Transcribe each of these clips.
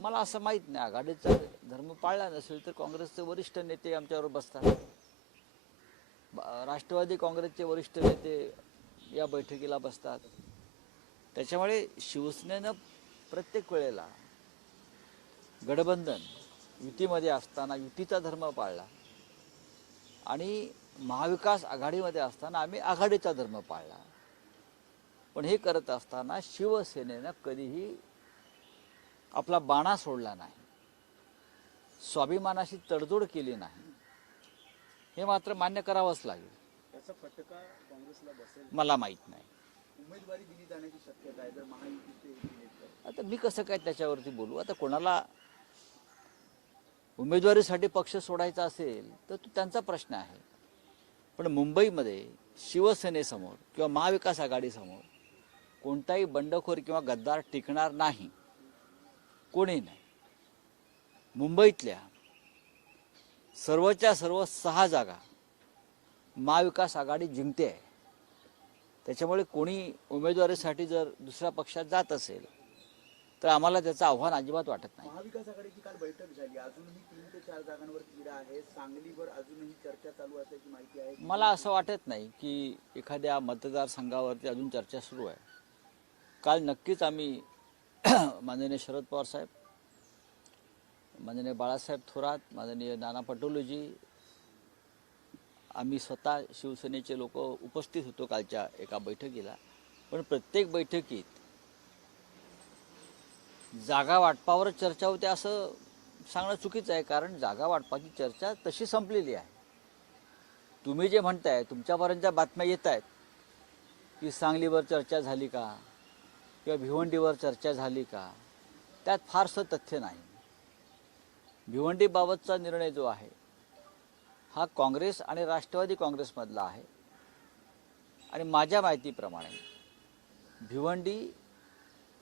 मला असं माहीत नाही, आघाडीचा धर्म पाळला नसेल तर काँग्रेसचे वरिष्ठ नेते आमच्यावर बसतात, राष्ट्रवादी काँग्रेसचे वरिष्ठ नेते या बैठकीला बसतात. त्याच्यामुळे शिवसेनेनं प्रत्येक वेळेला गठबंधन युतीमध्ये असताना युतीचा धर्म पाळला आणि महाविकास आघाडीमध्ये असताना आम्ही आघाडीचा धर्म पाळला. पण हे करत असताना शिवसेनेनं कधीही आपला बाणा सोडला नाही, स्वाभिमानाशी तडजोड केली नाही, हे मात्र मान्य करावंच लागेल. याचा फटका काँग्रेसला बसेल मला माहीत नाही. उमेदवारी दिली जाण्याची शक्यता आहे जर महायुतीचे. आता मी कसं काय त्याच्यावरती बोलू? आता कोणाला उमेदवारीसाठी पक्ष सोडायचा असेल तर तो त्यांचा प्रश्न आहे. पण मुंबईमध्ये शिवसेनेसमोर किंवा महाविकास आघाडीसमोर कोणताही बंडखोर किंवा गद्दार टिकणार नाही, कोणी नाही. मुंबईतल्या सर्वच्या सर्व 6 जागा महाविकास आघाडी जिंकते आहे. त्याच्यामुळे कोणी उमेदवारीसाठी जर दुसऱ्या पक्षात जात असेल तर आम्हाला त्याचं आव्हान अजिबात वाटत नाही. महाविकास आघाडीची काल बैठक झाली, अजूनही 3 ते 4 जागांवर तिढा आहे. सांगलीवर अजूनही चर्चा चालू असल्याची माहिती आहे. मला असं वाटत नाही की एखाद्या मतदारसंघावरती अजून चर्चा सुरू आहे. काल नक्कीच आम्ही माननीय शरद पवार साहेब, माननीय बाळासाहेब थोरात, माननीय नाना पटोलेजी, आम्ही स्वतः शिवसेनेचे लोक उपस्थित होतो कालच्या एका बैठकीला. पण प्रत्येक बैठकीत जागा वाटपावरच चर्चा होते असं सांगणं चुकीचं आहे, कारण जागा वाटपाची चर्चा तशी संपलेली आहे. तुम्ही जे म्हणताय, तुमच्यापर्यंत बातम्या येत आहेत की सांगलीवर चर्चा झाली का किंवा भिवंडीवर चर्चा झाली का, त्यात फारसं तथ्य नाही. भिवंडीबाबतचा निर्णय जो आहे हा काँग्रेस आणि राष्ट्रवादी काँग्रेसमधला आहे आणि माझ्या माहितीप्रमाणे भिवंडी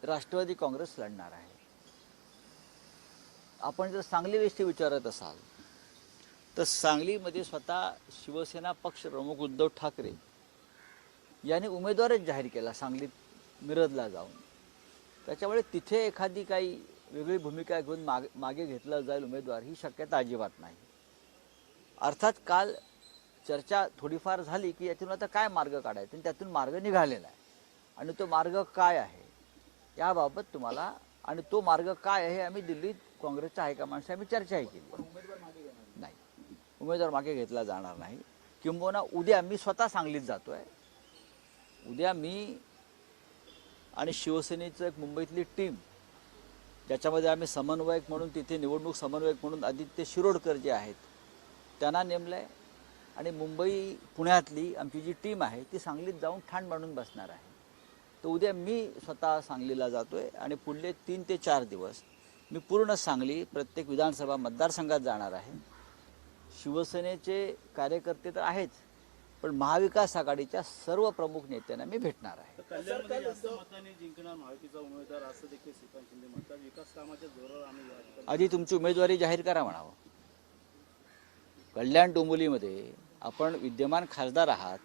राष्ट्रवादी काँग्रेस लढणार आहे. आपण जर सांगलीविषयी विचारत असाल तर सांगलीमध्ये स्वतः शिवसेना पक्ष प्रमुख उद्धव ठाकरे यांनी उमेदवारच जाहीर केला सांगलीत मिरजला जाऊन. त्याच्यामुळे तिथे एखादी काही वेगळी भूमिका घेऊन मागे घेतला जाईल उमेदवार, ही शक्यता अजिबात नाही. अर्थात काल चर्चा थोडीफार झाली की यातून आता काय मार्ग काढायचा, आणि त्यातून मार्ग निघालेला आहे. आणि तो मार्ग काय आहे याबाबत तुम्हाला, आणि तो मार्ग काय आहे आम्ही दिल्लीत काँग्रेसच्या हायकमांडशी आम्ही चर्चाही केली. नाही, उमेदवार मागे घेतला जाणार नाही. किंबहुना उद्या मी स्वतः सांगलीत जातो आहे. उद्या मी आणि शिवसेनेचं एक मुंबईतली टीम, ज्याच्यामध्ये आम्ही समन्वयक म्हणून, तिथे निवडणूक समन्वयक म्हणून आदित्य शिरोडकर जे आहेत त्यांना नेमलं आहे, आणि मुंबई पुण्यातली आमची जी टीम आहे ती सांगलीत जाऊन ठाण मांडून बसणार आहे. तर उद्या मी स्वतः सांगलीला जातो आहे आणि पुढले 3 ते 4 दिवस मी पूर्ण सांगली प्रत्येक विधानसभा मतदारसंघात जाणार आहे. शिवसेनेचे कार्यकर्ते तर आहेच, पण महाविकास आघाडीच्या सर्व प्रमुख नेत्यांना मी भेटणार आहे. कल्याणमध्ये जास्त मतांनी जिंकणार महायुतीचा उमेदवार असं देखील श्रीकांत शिंदे म्हणतात. विकास कामाच्या जोरावर आम्ही आधी तुमची उमेदवारी जाहीर करा म्हणावं. कल्याण डोंबिवलीमध्ये आपण विद्यमान खासदार आहात.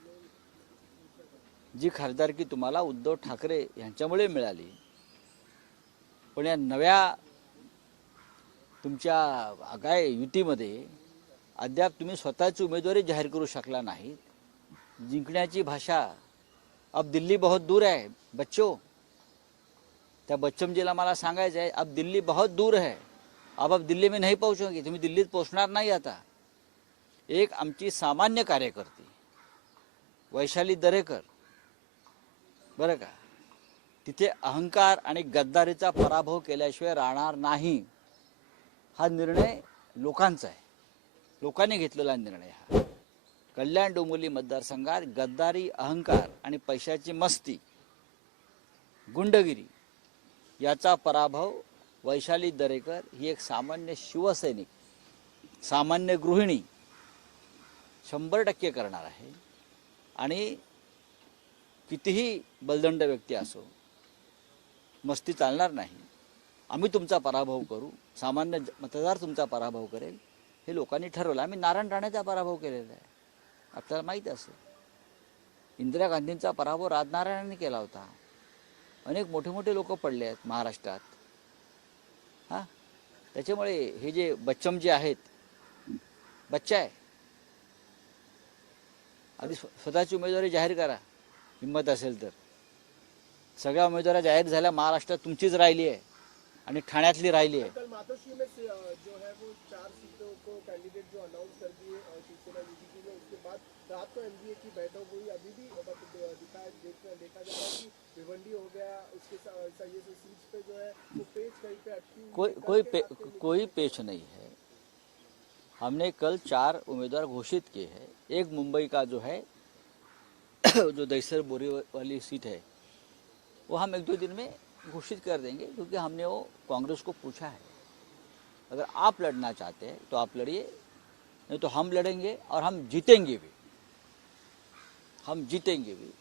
जी खासदारकी तुम्हाला उद्धव ठाकरे यांच्यामुळे मिळाली, पण या नव्या तुमच्या आगाय युतीमध्ये अद्याप तुम्ही स्वतःची उमेदवारी जाहीर करू शकला नाही. जिंकण्याची भाषा, अब दिल्ली बहुत दूर है बच्चों, त्या बच्चमजीला मला सांगायचं आहे, अब दिल्ली बहुत दूर है, अब दिल्ली में नहीं पहुंचोगे, तुम्ही दिल्लीत पोहोचणार नाही. आता एक आमची सामान्य कार्यकर्ती वैशाली दरेकर, बरं का, तिथे अहंकार आणि गद्दारीचा पराभव केल्याशिवाय राहणार नाही. हा निर्णय लोकांचा आहे, लोकांनी घेतलेला निर्णय. हा कल्याण डोंबिवली मतदारसंघात गद्दारी, अहंकार आणि पैशाची मस्ती, गुंडगिरी याचा पराभव वैशाली दरेकर ही एक सामान्य शिवसैनिक, सामान्य गृहिणी 100% करणार आहे. आणि कितीही बलदंड व्यक्ती असो, मस्ती चालणार नाही. आम्ही तुमचा पराभव करू, सामान्य मतदार तुमचा पराभव करेल, हे लोकांनी ठरवलं. आम्ही नारायण राणेचा पराभव केलेला आहे, आपल्याला माहीत असेल. इंदिरा गांधींचा पराभव राजनारायणांनी केला होता. अनेक मोठे मोठे लोक पडले आहेत महाराष्ट्रात. हां, त्याच्यामुळे हे जे बच्चम जे आहेत, बच्चा आहे, आधी स्वतःची उमेदवारी जाहीर करा हिंमत असेल तर. सगळ्या उमेदवारी जाहीर झाल्या, महाराष्ट्रात तुमचीच राहिली आहे आणि ठाण्यातली राहिली आहे. कल मातोश्री में जो है वो 4 सीटों को कैंडिडेट जो अनाउंस कर दिए शिवसेना बीजेपी में, उसके बाद रात को एमडीए की बैठक हुई. अभी भी देखा जा रहा है कि भिवंडी हो गया, उसके साथ ये जो सीट्स पे जो है वो पेच कहीं पे अटकी हुई कोई पेच नहीं है. हमने कल 4 उम्मीदवार घोषित किए हैं. एक मुंबई का जो है जो दहीसर बोरी वाली सीट है वो हम 1-2 दिन में घोषित कर देंगे, क्योंकि हमने वो कांग्रेस को पूछा है. अगर आप लड़ना चाहते हैं तो आप लड़िए, नहीं तो हम लड़ेंगे और हम जीतेंगे भी. हम जीतेंगे भी.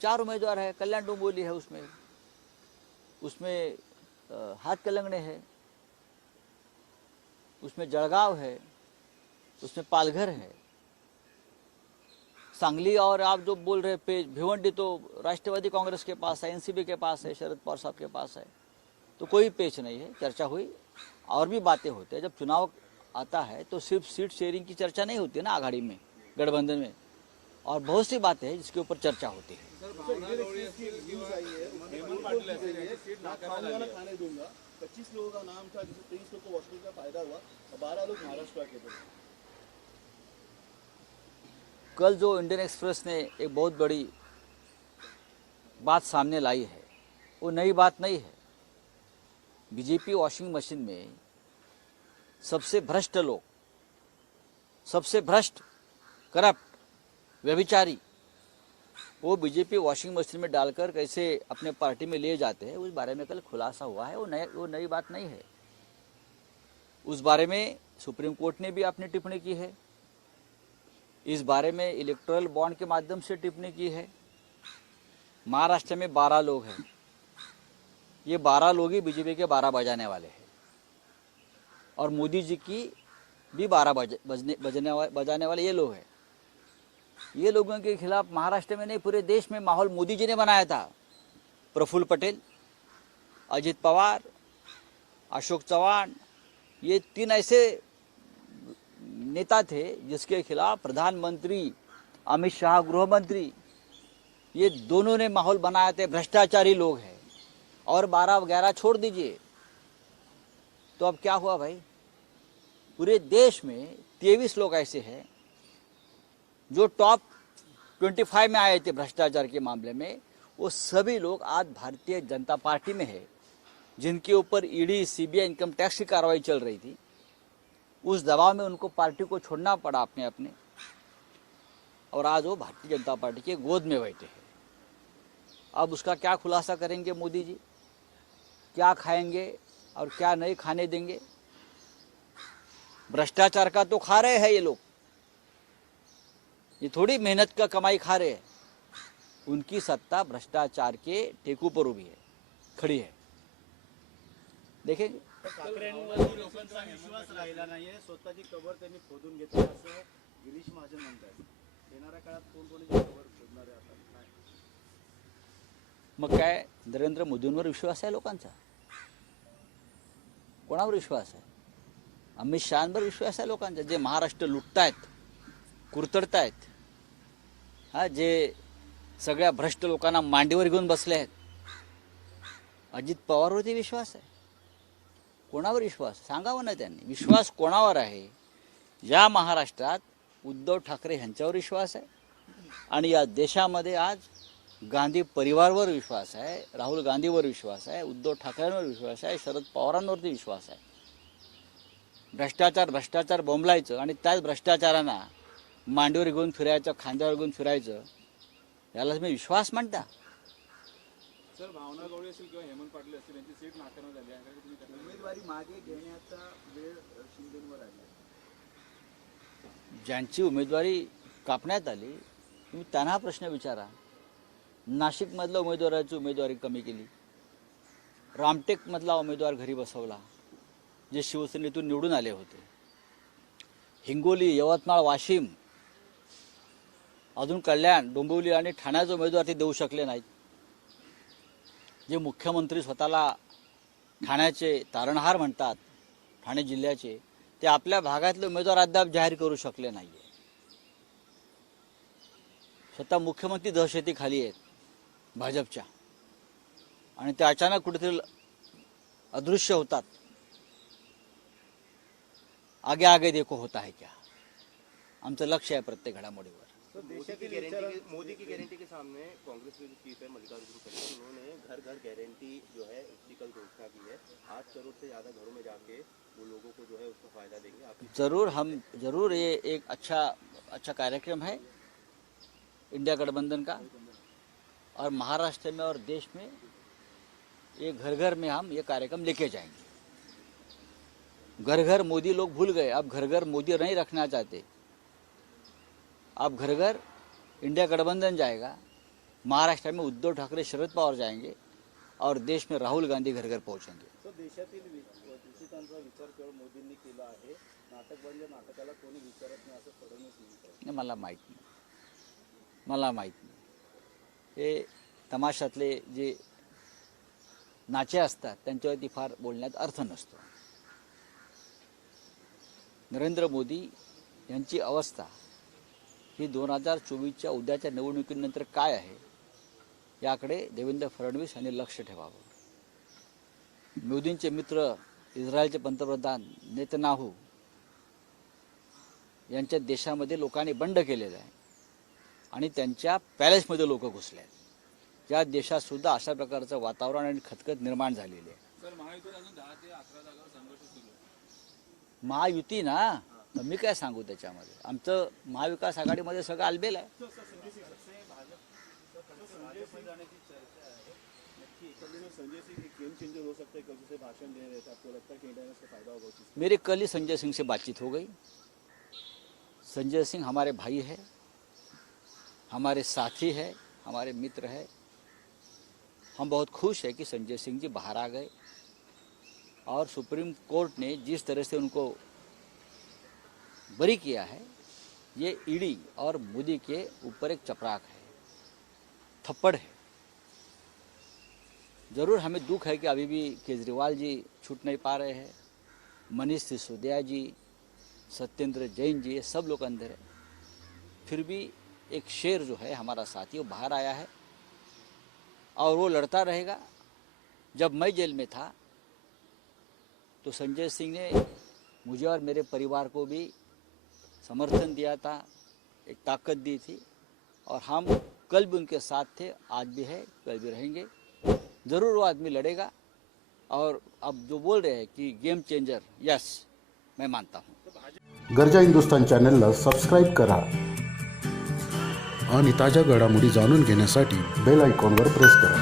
4 उम्मीदवार है. कल्याण डोंबिवली है, उसमें हाथकलंगड़े है, उसमें जळगाव है, उसमें पालघर है, सांगली, और आप जो बोल रहे पेज भिवंडी तो राष्ट्रवादी कांग्रेस के पास है, एनसीपी के पास है, शरद पवार साहब के पास है. तो कोई पेच नहीं है. चर्चा हुई और भी बातें होती है. जब चुनाव आता है तो सिर्फ सीट शेयरिंग की चर्चा नहीं होती है ना आघाड़ी में, गठबंधन में, और बहुत सी बातें हैं जिसके ऊपर चर्चा होती है. खाने दूंगा. 25 लोगों का नाम था, जिससे 23 लोग को वॉशरूम का फायदा हुआ, 12 लोग महाराष्ट्र के थे. कल जो इंडियन एक्सप्रेस ने एक बहुत बड़ी बात सामने लाई है, वो नई बात नहीं है. बीजेपी वॉशिंग मशीन में सबसे भ्रष्ट लोग, सबसे भ्रष्ट, करप्ट, व्यभिचारी, वो बीजेपी वॉशिंग मशीन में डालकर कैसे अपने पार्टी में लिए जाते हैं, उस बारे में कल खुलासा हुआ है. वो नई बात नहीं है. उस बारे में सुप्रीम कोर्ट ने भी अपनी टिप्पणी की है. इस बारे में इलेक्टोरल बॉन्ड के माध्यम से टिप्पणी की है. महाराष्ट्र में 12 लोग हैं. ये 12 लोग ही बीजेपी के 12 बजाने वाले हैं, और मोदी जी की भी 12 बजाने वाले ये लोग हैं. ये लोगों के खिलाफ महाराष्ट्र में नहीं, पूरे देश में माहौल मोदी जी ने बनाया था. प्रफुल्ल पटेल, अजित पवार, अशोक चव्हाण, ये 3 ऐसे नेता थे जिसके खिलाफ प्रधानमंत्री अमित शाह, गृह मंत्री, ये दोनों ने माहौल बनाया थे. भ्रष्टाचारी लोग हैं. और 12-11 छोड़ दीजिए. तो अब क्या हुआ भाई, पूरे देश में 23 लोग ऐसे हैं जो टॉप 25 में आए थे भ्रष्टाचार के मामले में. वो सभी लोग आज भारतीय जनता पार्टी में है, जिनके ऊपर ईडी, सीबीआई, इनकम टैक्स की कार्रवाई चल रही थी. उस दबाव में उनको पार्टी को छोड़ना पड़ा अपने, और आज वो भारतीय जनता पार्टी के गोद में बैठे हैं. अब उसका क्या खुलासा करेंगे मोदी जी, क्या खाएंगे और क्या नहीं खाने देंगे. भ्रष्टाचार का तो खा रहे हैं ये लोग, ये थोड़ी मेहनत का कमाई खा रहे हैं. उनकी सत्ता भ्रष्टाचार के टेकू पर उभी है, खड़ी है. देखेंगे. ठाकरेंवरती लोकांचा विश्वास राहिला नाहीये. स्वतःची कबर त्यांनी खोदून घेतली असं गिरीश महाजन म्हणतात. येणाऱ्या काळात कोण कबर खोदणार आहे आता काय? मग काय, नरेंद्र मोदींवर विश्वास आहे लोकांचा? कोणावर विश्वास आहे? अमित शहांवर विश्वास आहे लोकांचा, जे महाराष्ट्र लुटतायत, कुरतडतायत, हा, जे सगळ्या भ्रष्ट लोकांना मांडीवर घेऊन बसले आहेत. अजित पवारवरती विश्वास आहे. कोणावर विश्वास सांगावं ना त्यांनी. विश्वास कोणावर आहे? या महाराष्ट्रात उद्धव ठाकरे यांच्यावर विश्वास आहे, आणि या देशामध्ये आज गांधी परिवारावर विश्वास आहे, राहुल गांधीवर विश्वास आहे, उद्धव ठाकरेंवर विश्वास आहे, शरद पवारांवरती विश्वास आहे. भ्रष्टाचार बोंबलायचं आणि त्याच भ्रष्टाचारांना मांडीवर घेऊन फिरायचं, खांद्यावर घेऊन फिरायचं, याला तुम्ही विश्वास म्हणता? सर, भावना गवळी असेल किंवा हेमंत पाटील असतील, यांची सीट नाकारण्यात झाली आहे. उमेदवारी मागे घेण्याचा वेळ शिंदेंवर आला. ज्यांची उमेदवारी कापण्यात आली, तुम्ही त्यांना प्रश्न विचारा. नाशिकमधल्या उमेदवाराची उमेदवारी कमी केली, रामटेकमधला उमेदवार घरी बसवला जे शिवसेनेतून निवडून आले होते, हिंगोली, यवतमाळ, वाशिम, अजून कल्याण, डोंबिवली आणि ठाण्याचे उमेदवार ते देऊ शकले नाहीत. जे मुख्यमंत्री स्वतःला ठाण्याचे तारणहार म्हणतात, ठाणे जिल्ह्याचे, ते आपल्या भागातले उमेदवार अद्याप जाहीर करू शकले नाही आहे. स्वतः मुख्यमंत्री दहशतीखाली आहेत भाजपच्या, आणि ते अचानक कुठेतरी अदृश्य होतात. आगे आगे देखो होता है क्या. आमचं लक्ष आहे प्रत्येक घडामोडीवर. मोदी की गारंटी के सामने कांग्रेस के जो चीफ है मल्लिकार्जुन खड़गे, उन्होंने घर घर गारंटी जो है उसकी कल घोषणा की है. 8 करोड़ से ज्यादा घरों में जाके वो लोगों को जो है उसका फायदा देंगे. आप जरूर ये एक अच्छा कार्यक्रम है इंडिया गठबंधन का, और महाराष्ट्र में और देश में ये घर घर में हम ये कार्यक्रम लेके जाएंगे. घर घर मोदी लोग भूल गए, अब घर घर मोदी नहीं रखना चाहते. अब घर घर इंडिया गठबंधन जाएगा. महाराष्ट्र में उद्धव ठाकरे शरद पवार जाएंगे, और देश में राहुल गांधी घर घर पहुंचेंगे. तर देशातील दूषितांचा विचार केवळ मोदींनी केला आहे. नाटक म्हणजे नाटकाला कोणी विचारत नाही असं फडणवीस म्हणतात. नाही, मला माहीत नाही. हे तमाशातले जे नाचे असतात त्यांच्यावरती फार बोलण्यात अर्थ नसतो. नरेंद्र मोदी यांची अवस्था ही 2024च्या उद्याच्या निवडणुकीनंतर काय आहे याकडे देवेंद्र फडणवीस यांनी लक्ष ठेवावं. मोदींचे मित्र इस्रायलचे पंतप्रधान नेतन्याहू यांच्या देशामध्ये लोकांनी बंड केलेलं आहे, आणि त्यांच्या पॅलेसमध्ये लोक घुसले आहेत. या देशात सुद्धा अशा प्रकारचं वातावरण आणि खतखत निर्माण झालेली आहे. सर, महायुतीत अजून 10 ते 11 जागांवर संघर्ष सुरू आहे. महायुती ना, तर मी काय सांगू त्याच्यामध्ये. आमचं महाविकास आघाडीमध्ये सगळं आलबेल आहे. संजय सिंह एक गेम चेंजर हो सकता है. कल से भाषण दे रहे थे, आपको लगता है कि इंडिया में इससे फायदा होगा? मेरी कल ही संजय सिंह से बातचीत हो गई. संजय सिंह हमारे भाई है, हमारे साथी है, हमारे मित्र है. हम बहुत खुश है कि संजय सिंह जी बाहर आ गए, और सुप्रीम कोर्ट ने जिस तरह से उनको बरी किया है, ये ईडी और मोदी के ऊपर एक चपराक है, थप्पड़ है. जरूर हमें दुख है कि अभी भी केजरीवाल जी छूट नहीं पा रहे हैं. मनीष सिसोदिया जी, सत्येंद्र जैन जी, ये सब लोग अंदर है. फिर भी एक शेर जो है हमारा साथी, वो बाहर आया है, और वो लड़ता रहेगा. जब मैं जेल में था तो संजय सिंह ने मुझे और मेरे परिवार को भी समर्थन दिया था, एक ताकत दी थी, और हम कल भी उनके साथ थे, आज भी है, कल भी रहेंगे. ज़रूर वो आदमी लड़ेगा. और अब जो बोल रहे हैं की गेम चेंजर, यस, मैं मानता हूँ. गरजा हिंदुस्तान चॅनलला सबस्क्राईब करा आणि ताज्या घडामोडी जाणून घेण्यासाठी बेल आयकॉनवर प्रेस करा.